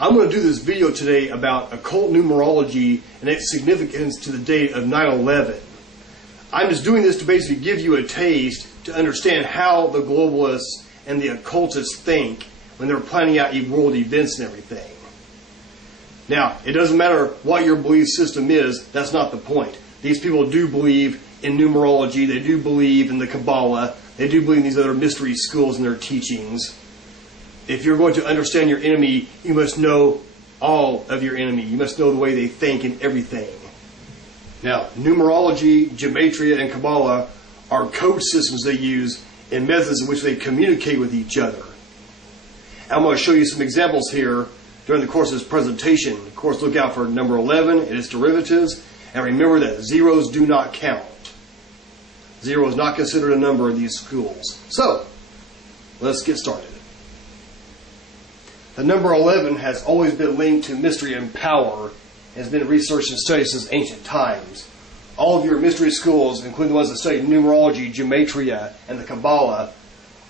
I'm going to do this video today about occult numerology and its significance to the date of 9/11. I'm just doing this to basically give you a taste to understand how the globalists and the occultists think when they're planning out world events and everything. Now, it doesn't matter what your belief system is, that's not the point. These people do believe in numerology, they do believe in the Kabbalah, they do believe in these other mystery schools and their teachings. If you're going to understand your enemy, you must know all of your enemy. You must know the way they think and everything. Now, numerology, gematria, and Kabbalah are code systems they use and methods in which they communicate with each other. I'm going to show you some examples here during the course of this presentation. Of course, look out for number 11 and its derivatives, and remember that zeros do not count. Zero is not considered a number in these schools. So, let's get started. The number 11 has always been linked to mystery and power and has been researched and studied since ancient times. All of your mystery schools, including the ones that study numerology, gematria, and the Kabbalah,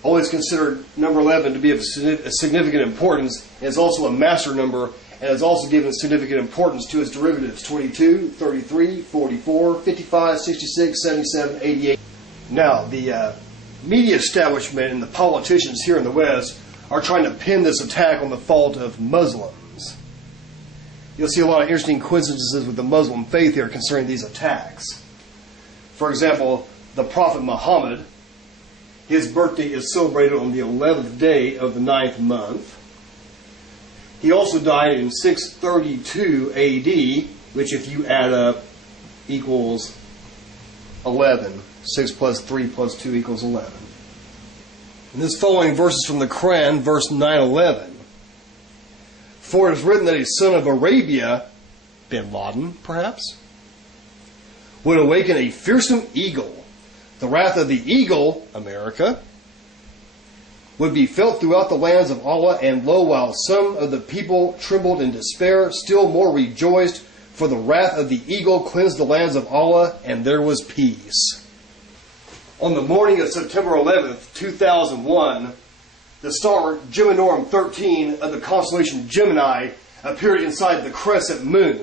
always considered number 11 to be of significant importance, and is also a master number, and is also given significant importance to its derivatives: 22, 33, 44, 55, 66, 77, 88. Now, the media establishment and the politicians here in the West are trying to pin this attack on the fault of Muslims. You'll see a lot of interesting coincidences with the Muslim faith here concerning these attacks. For example, the Prophet Muhammad, his birthday is celebrated on the 11th day of the 9th month. He also died in 632 AD, which if you add up equals 11. 6 plus 3 plus 2 equals 11. And this following verse is from the Quran, verse 9:11. For it is written that a son of Arabia, bin Laden perhaps, would awaken a fearsome eagle. The wrath of the eagle, America, would be felt throughout the lands of Allah, and lo, while some of the people trembled in despair, still more rejoiced, for the wrath of the eagle cleansed the lands of Allah, and there was peace. On the morning of September 11th, 2001, the star Geminorum 13 of the constellation Gemini appeared inside the crescent moon.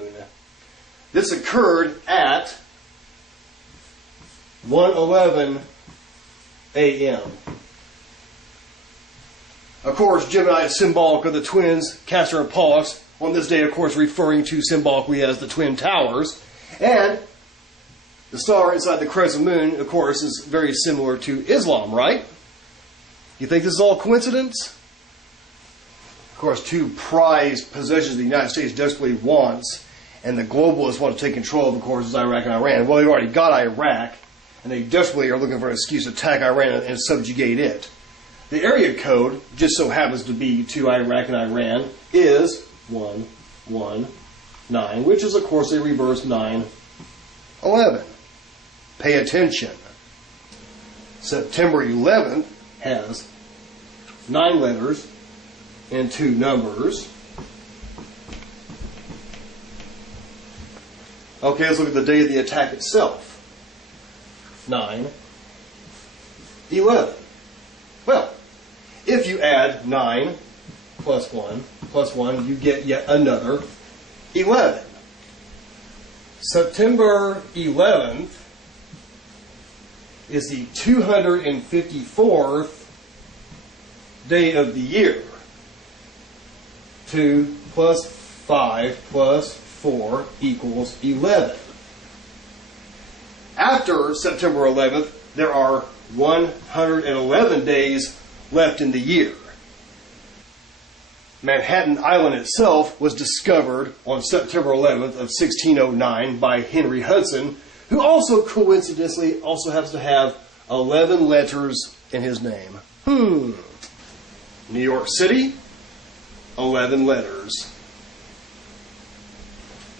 This occurred at 1:11 a.m. Of course, Gemini is symbolic of the twins, Castor and Pollux, on this day, of course, referring to symbolically as the Twin Towers. And the star inside the crescent moon, of course, is very similar to Islam, right? You think this is all coincidence? Of course, two prized possessions the United States desperately wants, and the globalists want to take control of course, is Iraq and Iran. Well, they've already got Iraq, and they desperately are looking for an excuse to attack Iran and subjugate it. The area code, just so happens to be to Iraq and Iran, is 119, which is, of course, a reverse 9/11. Pay attention. September 11th has 9 letters and 2 numbers. Okay, let's look at the day of the attack itself. 9/11. Well, if you add 9 plus 1, you get yet another 11. September 11th is the 254th day of the year. 2 plus 5 plus 4 equals 11. After September 11th, there are 111 days left in the year. Manhattan Island itself was discovered on September 11th of 1609 by Henry Hudson, who also coincidentally also happens to have 11 letters in his name. New York City, 11 letters.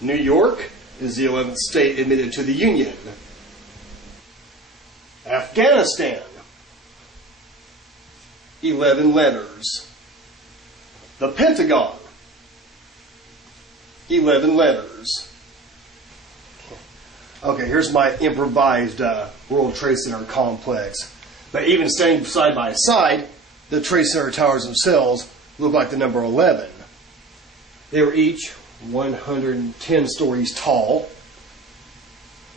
New York is the 11th state admitted to the Union. Afghanistan, 11 letters. The Pentagon, 11 letters. Okay, here's my improvised World Trade Center complex. But even standing side by side, the Trade Center towers themselves look like the number 11. They were each 110 stories tall.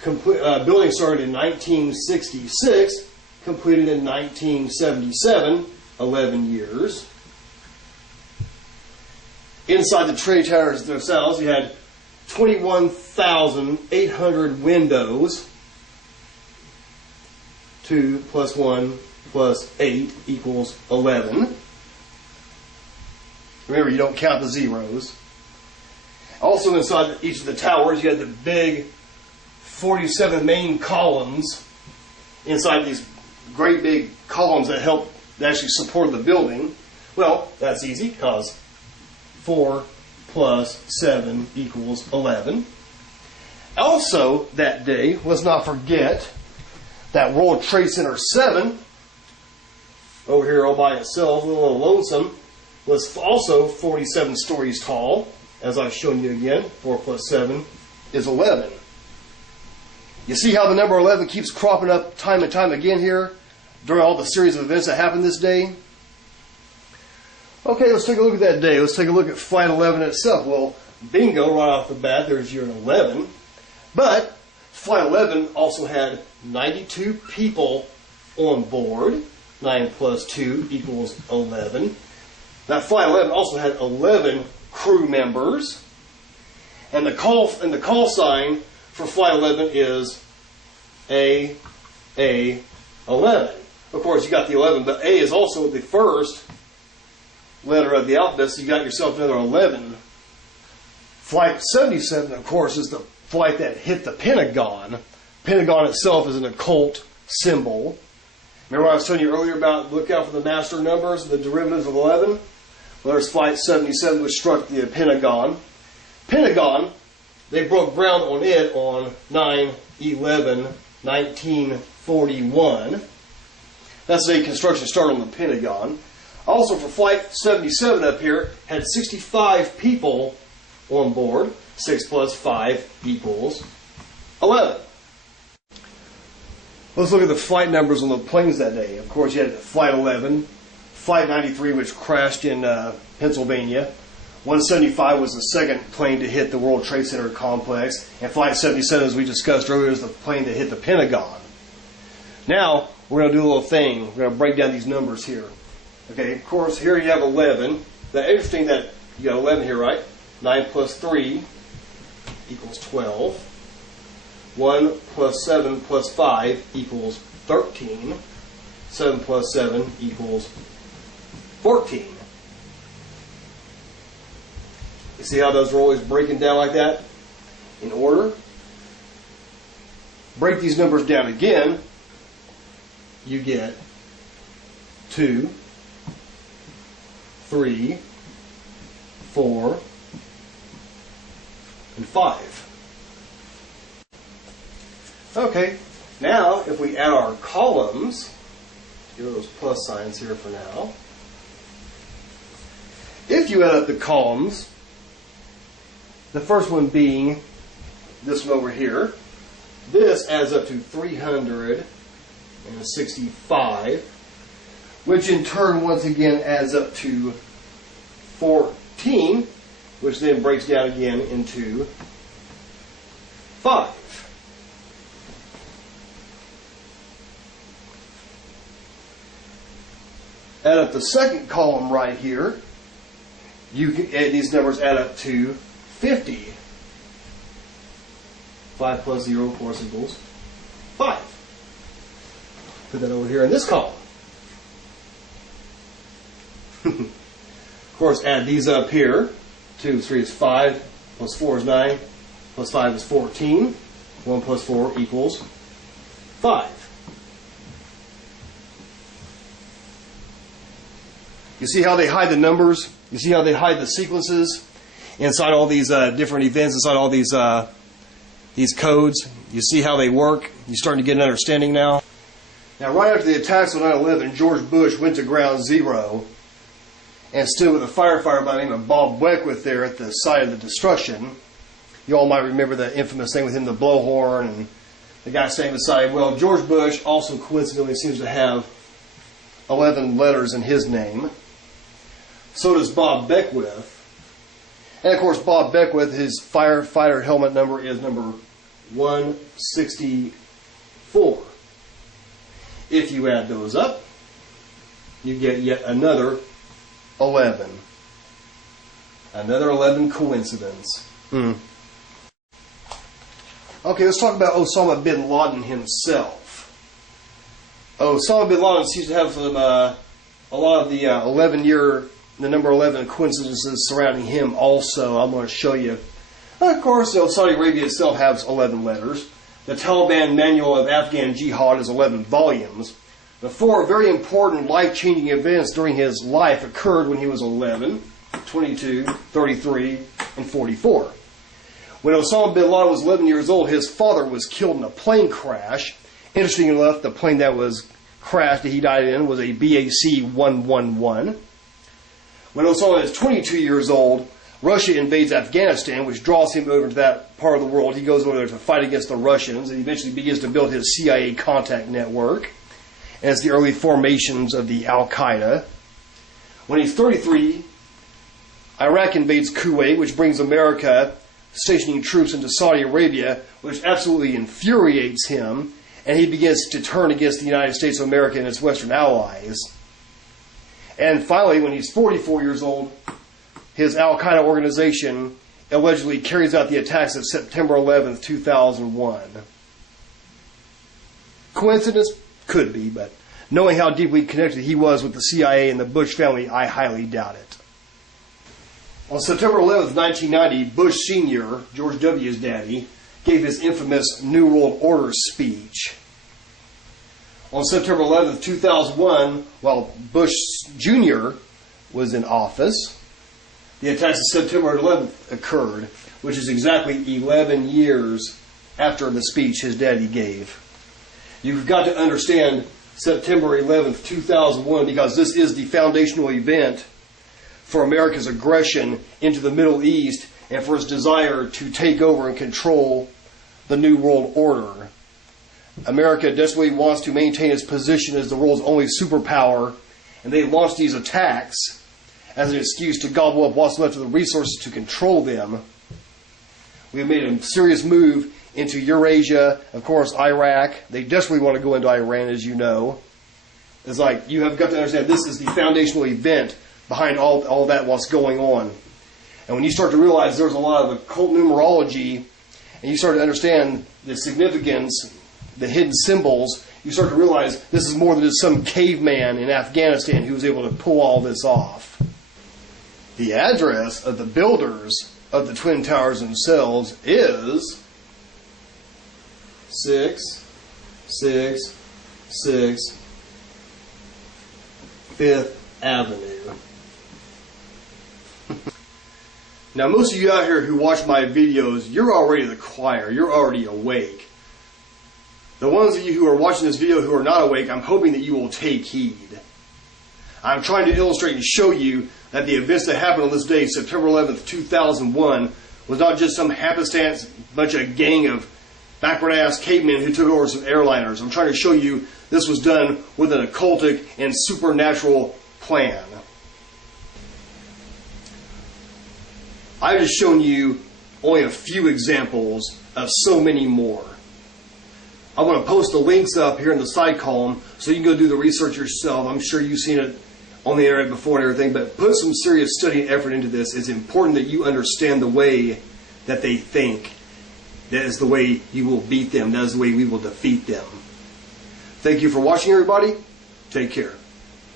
Building started in 1966, completed in 1977, 11 years. Inside the trade towers themselves, you had 21,800 windows. 2 plus 1 plus 8 equals 11. Remember, you don't count the zeros. Also inside each of the towers, you had the big 47 main columns inside these great big columns that help actually support the building. Well, that's easy because 4 plus 7 equals 11. Also that day, let's not forget that World Trade Center 7, over here all by itself, a little lonesome, was also 47 stories tall. As I've shown you again, 4 plus 7 is 11. You see how the number 11 keeps cropping up time and time again here during all the series of events that happened this day? Okay, let's take a look at that day. Let's take a look at Flight 11 itself. Well, bingo, right off the bat, there's your 11. But Flight 11 also had 92 people on board. 9 plus 2 equals 11. That Flight 11 also had 11 crew members. And the call sign for Flight 11 is A11. Of course, you got the 11, but A is also the first letter of the alphabet, so you got yourself another 11. Flight 77, of course, is the flight that hit the Pentagon. Pentagon itself is an occult symbol. Remember what I was telling you earlier about look out for the master numbers, the derivatives of 11? Well, there's Flight 77, which struck the Pentagon. Pentagon, they broke ground on it on 9/11/1941. That's the day construction started on the Pentagon. Also, for Flight 77 up here, had 65 people on board. 6 plus 5 equals 11. Let's look at the flight numbers on the planes that day. Of course, you had Flight 11, Flight 93, which crashed in Pennsylvania. 175 was the second plane to hit the World Trade Center complex. And Flight 77, as we discussed earlier, is the plane that hit the Pentagon. Now, we're going to do a little thing. We're going to break down these numbers here. Okay, of course, here you have 11. Now, interesting that you got 11 here, right? 9 plus 3 equals 12. 1 plus 7 plus 5 equals 13. 7 plus 7 equals 14. You see how those are always breaking down like that? In order. Break these numbers down again. You get 2, 3, 4, and 5. Okay, now if we add our columns, get rid of those plus signs here for now. If you add up the columns, the first one being this one over here, this adds up to 365, which in turn once again adds up to 14, which then breaks down again into 5. Add up the second column right here. You can add these numbers add up to 50. 5 plus 0, of course, equals 5. Put that over here in this column. Of course, add these up here. 2 plus 3 is 5, plus 4 is 9, plus 5 is 14. 1 plus 4 equals 5. You see how they hide the numbers? You see how they hide the sequences inside all these different events, inside all these codes? You see how they work? You're starting to get an understanding now? Now, right after the attacks on 9/11, George Bush went to ground zero and stood with a firefighter by the name of Bob Beckwith there at the site of the destruction. You all might remember the infamous thing with him, the blowhorn, and the guy standing beside him. Well, George Bush also coincidentally seems to have 11 letters in his name. So does Bob Beckwith. And of course, Bob Beckwith, his firefighter helmet number is number 164. If you add those up, you get yet another 11. Another 11 coincidence. Okay, let's talk about Osama bin Laden himself. Osama bin Laden seems to have some, a lot of the the number 11 coincidences surrounding him also. I'm going to show you. Of course, Saudi Arabia itself has 11 letters. The Taliban Manual of Afghan Jihad is 11 volumes. The 4 very important life-changing events during his life occurred when he was 11, 22, 33, and 44. When Osama bin Laden was 11 years old, his father was killed in a plane crash. Interesting enough, the plane that was crashed that he died in was a BAC 111. When Osama is 22 years old, Russia invades Afghanistan, which draws him over to that part of the world. He goes over there to fight against the Russians, and eventually begins to build his CIA contact network as the early formations of the Al-Qaeda. When he's 33, Iraq invades Kuwait, which brings America stationing troops into Saudi Arabia, which absolutely infuriates him, and he begins to turn against the United States of America and its Western allies. And finally, when he's 44 years old, his Al-Qaeda organization allegedly carries out the attacks of September 11th, 2001. Coincidence? Could be, but knowing how deeply connected he was with the CIA and the Bush family, I highly doubt it. On September 11th, 1990, Bush Sr., George W.'s daddy, gave his infamous New World Order speech. On September 11th, 2001, while Bush Jr. was in office, the attacks of September 11th occurred, which is exactly 11 years after the speech his daddy gave. You've got to understand September 11th, 2001, because this is the foundational event for America's aggression into the Middle East and for its desire to take over and control the New World Order. America desperately wants to maintain its position as the world's only superpower, and they launched these attacks as an excuse to gobble up what's left of the resources to control them. We have made a serious move into Eurasia, of course, Iraq. They desperately want to go into Iran, as you know. It's like, you have got to understand, this is the foundational event behind all that, what's going on. And when you start to realize there's a lot of occult numerology, and you start to understand the significance, the hidden symbols, you start to realize this is more than just some caveman in Afghanistan who was able to pull all this off. The address of the builders of the Twin Towers themselves is 666 5th Avenue. Now, most of you out here who watch my videos, you're already the choir. You're already awake. The ones of you who are watching this video who are not awake, I'm hoping that you will take heed. I'm trying to illustrate and show you that the events that happened on this day, September 11th, 2001, was not just some happenstance bunch of gang of backward-ass cavemen who took over some airliners. I'm trying to show you this was done with an occultic and supernatural plan. I've just shown you only a few examples of so many more. I'm going to post the links up here in the side column so you can go do the research yourself. I'm sure you've seen it on the internet before and everything, but put some serious study and effort into this. It's important that you understand the way that they think. That is the way you will beat them. That is the way we will defeat them. Thank you for watching, everybody. Take care.